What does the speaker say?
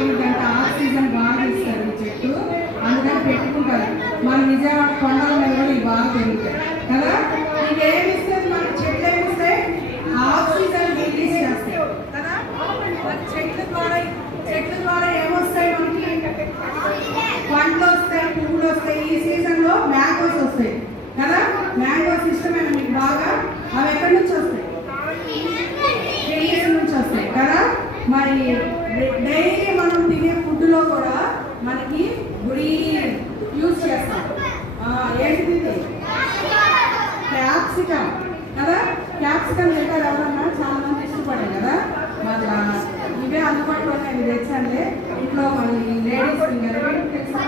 ఏమిటంటే ఆక్సిజన్ బాగా ఇస్తారు ఈ చెట్టు, అందుకని పెట్టుకుంటారు. మన విజయవాడ కొండల మీద కూడా ఇవి బాగా పెరుగుతాయి కదా. ఇవేమి ఇస్తుంది మనకి? చెట్లు ఏమి ఇస్తాయి? ఆక్సిజన్ రిలీజ్ చేస్తాయి కదా. చెట్ల ద్వారా ఏమొస్తాయి మనకి? పండ్లు వస్తాయి, పువ్వులు వస్తాయి. ఈ సీజన్ లో మ్యాంగోస్ వస్తాయి కదా. మ్యాంగోస్ ఇష్టమైన మీకు బాగా? అవి ఎక్కడి నుంచి వస్తాయి? ట్రీస్ నుంచి వస్తాయి కదా. మరి డైలీ మనం తినే ఫుడ్లో కూడా మనకి గుడి యూజ్ చేస్తాం. ఏంటిది? క్యాప్సికమ్ కదా. క్యాప్సికమ్ తింటారు ఎవరన్నా? చాలా మంది ఇష్టపడారు కదా. మరి ఇవే అందుబాటులో నేను తెచ్చానులే ఇంట్లో. మళ్ళీ లేడీస్ ఫింగర్ తెలుసా?